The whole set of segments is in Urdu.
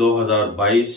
2022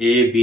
A, B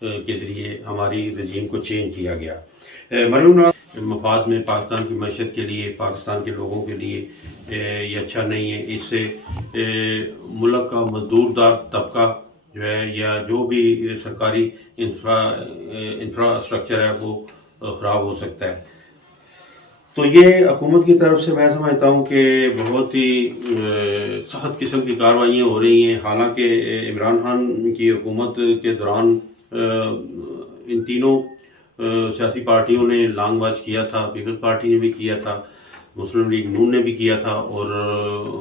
کے ذریعے ہماری رجیم کو چینج کیا گیا۔ مریم نواز مفاد میں پاکستان کی معیشت کے لیے، پاکستان کے لوگوں کے لیے یہ اچھا نہیں ہے۔ اس سے ملک کا مزدور دار طبقہ جو ہے یا جو بھی سرکاری انفراسٹرکچر ہے وہ خراب ہو سکتا ہے۔ تو یہ حکومت کی طرف سے میں سمجھتا ہوں کہ بہت ہی سخت قسم کی کارروائیاں ہو رہی ہیں، حالانکہ عمران خان کی حکومت کے دوران ان تینوں سیاسی پارٹیوں نے لانگ مارچ کیا تھا، پیپلز پارٹی نے بھی کیا تھا، مسلم لیگ نون نے بھی کیا تھا، اور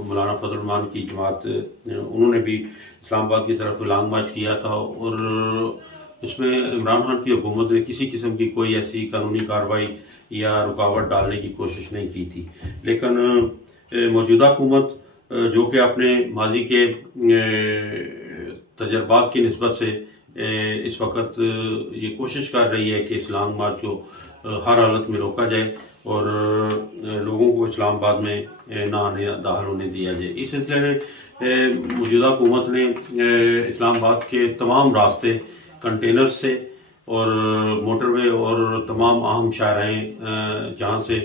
مولانا فضل الرحمان کی جماعت انہوں نے بھی اسلام آباد کی طرف لانگ مارچ کیا تھا، اور اس میں عمران خان کی حکومت نے کسی قسم کی کوئی ایسی قانونی کارروائی یا رکاوٹ ڈالنے کی کوشش نہیں کی تھی۔ لیکن موجودہ حکومت جو کہ اپنے ماضی کے تجربات کی نسبت سے اس وقت یہ کوشش کر رہی ہے کہ اسلام مارچ کو ہر حالت میں روکا جائے اور لوگوں کو اسلام آباد میں نہ آنے داخل ہونے دیا جائے۔ اس سلسلے میں موجودہ حکومت نے اسلام آباد کے تمام راستے کنٹینر سے اور موٹر وے اور تمام اہم شاہراہیں جہاں سے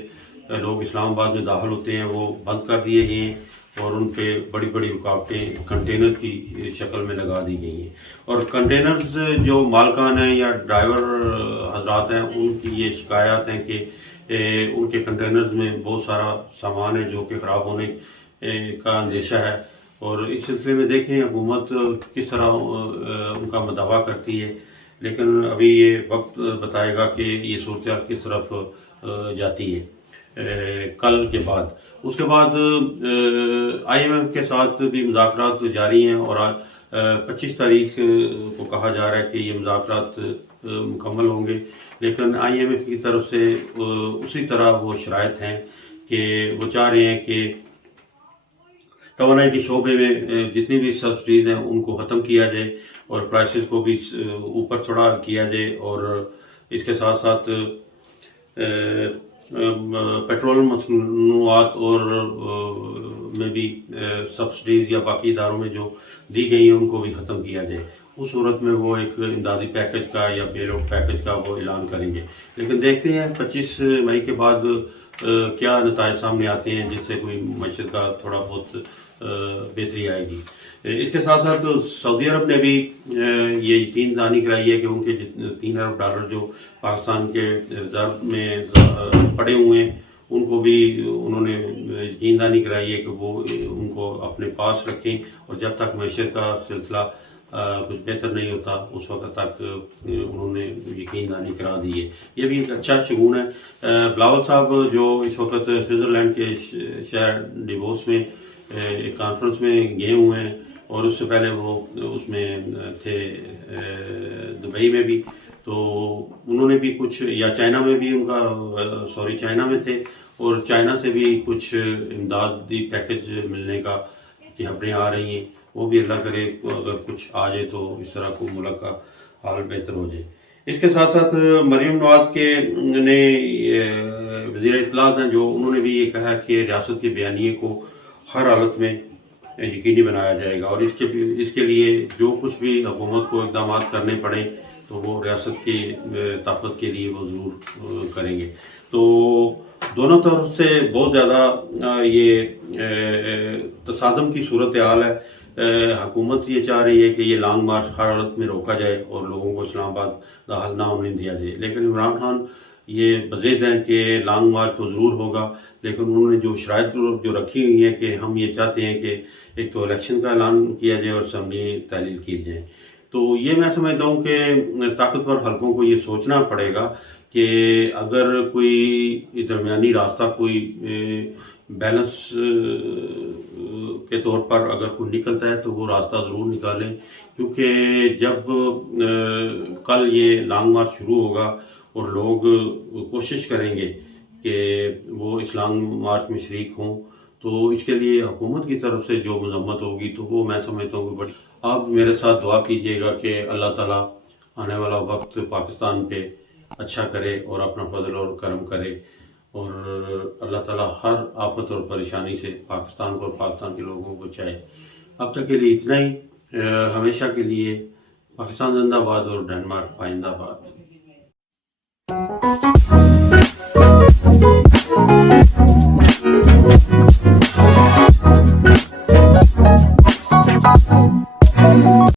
لوگ اسلام آباد میں داخل ہوتے ہیں وہ بند کر دیے گئے ہیں، اور ان پہ بڑی بڑی رکاوٹیں کنٹینر کی شکل میں لگا دی گئی ہیں، اور کنٹینرز جو مالکان ہیں یا ڈرائیور حضرات ہیں ان کی یہ شکایات ہیں کہ ان کے کنٹینرز میں بہت سارا سامان ہے جو کہ خراب ہونے کا اندیشہ ہے، اور اس سلسلے میں دیکھیں حکومت کس طرح ان کا مداوع کرتی ہے، لیکن ابھی یہ وقت بتائے گا کہ یہ صورتحال کس طرف جاتی ہے کل کے بعد۔ اس کے بعد آئی ایم ایف کے ساتھ بھی مذاکرات جاری ہیں، اور آج 25 تاریخ کو کہا جا رہا ہے کہ یہ مذاکرات مکمل ہوں گے، لیکن آئی ایم ایف کی طرف سے اسی طرح وہ شرائط ہیں کہ وہ چاہ رہے ہیں کہ توانائی کے شعبے میں جتنی بھی سبسڈیز ہیں ان کو ختم کیا جائے اور پرائسز کو بھی اوپر تھوڑا کیا جائے، اور اس کے ساتھ ساتھ پیٹرول مصنوعات اور میں بھی سبسڈیز یا باقی اداروں میں جو دی گئی ہیں ان کو بھی ختم کیا جائے۔ اس صورت میں وہ ایک امدادی پیکج کا یا بیل آؤٹ پیکج کا وہ اعلان کریں گے، لیکن دیکھتے ہیں 25 مئی کے بعد کیا نتائج سامنے آتے ہیں جس سے کوئی معیشت کا تھوڑا بہت بہتری آئے گی۔ اس کے ساتھ ساتھ سعودی عرب نے بھی یہ یقین دہانی کرائی ہے کہ ان کے $3 ارب جو پاکستان کے ریزرو میں پڑے ہوئے ہیں ان کو بھی انہوں نے یقین دہانی کرائی ہے کہ وہ ان کو اپنے پاس رکھیں، اور جب تک معیشت کا سلسلہ کچھ بہتر نہیں ہوتا اس وقت تک انہوں نے یقین دہانی کرا دی ہے۔ یہ بھی ایک اچھا شگون ہے۔ بلاول صاحب جو اس وقت سوئٹزرلینڈ کے شہر ڈیووس میں ایک کانفرنس میں گئے ہوئے ہیں، اور اس سے پہلے وہ اس میں تھے دبئی میں بھی، تو انہوں نے بھی کچھ، یا چائنا میں بھی ان کا چائنا میں تھے، اور چائنا سے بھی کچھ امدادی پیکج ملنے کا کی خبریں آ رہی ہیں۔ وہ بھی اللہ کرے اگر کچھ آ جائے تو اس طرح کو ملک کا حال بہتر ہو جائے۔ اس کے ساتھ ساتھ مریم نواز کے نے وزیر اطلاعات ہیں جو انہوں نے بھی یہ کہا کہ ریاست کے بیانیے کو ہر حالت میں یقینی بنایا جائے گا، اور اس کے لیے جو کچھ بھی حکومت کو اقدامات کرنے پڑیں تو وہ ریاست کے تحفظ کے لیے وہ ضرور کریں گے۔ تو دونوں طرف سے بہت زیادہ یہ تصادم کی صورتحال ہے۔ حکومت یہ چاہ رہی ہے کہ یہ لانگ مارچ ہر حالت میں روکا جائے اور لوگوں کو اسلام آباد داخل نہ ہونے دیا جائے، لیکن عمران خان یہ بضد ہیں کہ لانگ مارچ تو ضرور ہوگا، لیکن انہوں نے جو شرائط جو رکھی ہوئی ہیں کہ ہم یہ چاہتے ہیں کہ ایک تو الیکشن کا اعلان کیا جائے اور اسمبلی تحلیل کی جائے۔ تو یہ میں سمجھتا ہوں کہ طاقتور حلقوں کو یہ سوچنا پڑے گا کہ اگر کوئی درمیانی راستہ، کوئی بیلنس کے طور پر اگر کوئی نکلتا ہے تو وہ راستہ ضرور نکالیں، کیونکہ جب کل یہ لانگ مارچ شروع ہوگا اور لوگ کوشش کریں گے کہ وہ اس لانگ مارچ میں شریک ہوں، تو اس کے لیے حکومت کی طرف سے جو مذمت ہوگی تو وہ میں سمجھتا ہوں کہ بڑی۔ آپ میرے ساتھ دعا کیجیے گا کہ اللہ تعالیٰ آنے والا وقت پاکستان پہ اچھا کرے اور اپنا فضل اور کرم کرے، اور اللہ تعالیٰ ہر آفت اور پریشانی سے پاکستان کو اور پاکستان کے لوگوں کو بچائے۔ اب تک کے لیے اتنا ہی۔ ہمیشہ کے لیے پاکستان زندہ باد اور ڈنمارک پائندہ باد.